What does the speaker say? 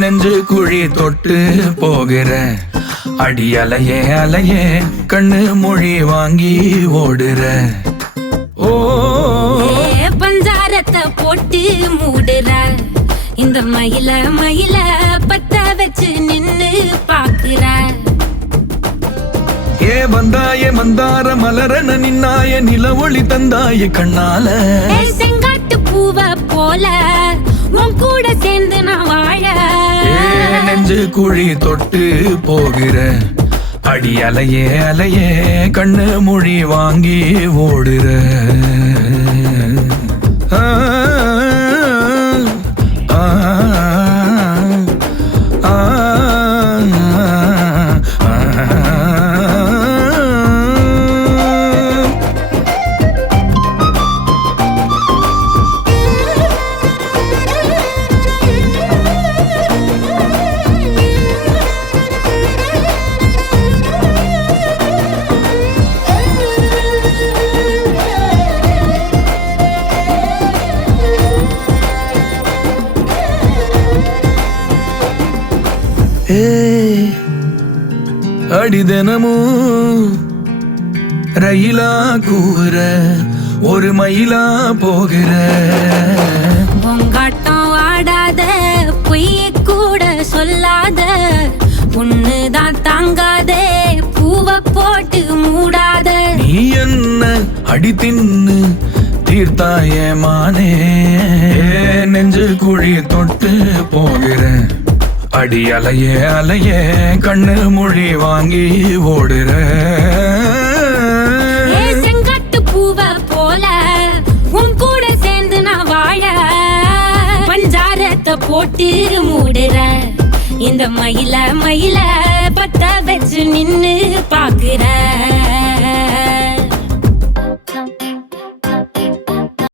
நெஞ்சு குழி தொட்டு போகிற அடி அலையே அலையே கண்ணு மொழி வாங்கி ஓடுற. ஓ பஞ்சாரத்தை போட்டு மூடுற இந்த மயில மயில பத்த வச்சு நின்னு பாக்குற. ஏ வந்தாய மந்தார மலரன நின்னாய நில ஒளி தந்தாய கண்ணால. செங்காட்டு பூவ போல உன் கூட சேர்ந்து நான் வாழ. நெஞ்சு குழி தொட்டு போகிற அடி அலையே அலையே கண்ணு மொழி வாங்கி ஓடுற. அடி தினமும் ரயிலா கூற ஒரு மயிலா போகிற. பொங்காட்டம் ஆடாத பொய்ய கூட சொல்லாத பொண்ணுதான் தாங்காதே பூவ போட்டு மூடாத. நீ என்ன அடி தின்னு தீர்த்தாயே மானே நெஞ்சு குழி தொட்டு போகிற அடி அலையே அலையே கண்ணு மொழி வாங்கி ஓடுற. செங்கட்டு பூவ போல உன் கூட சேர்ந்து நான் வாழ. பஞ்சாரத்தை போட்டு மூடுற இந்த மயில மயில பத்த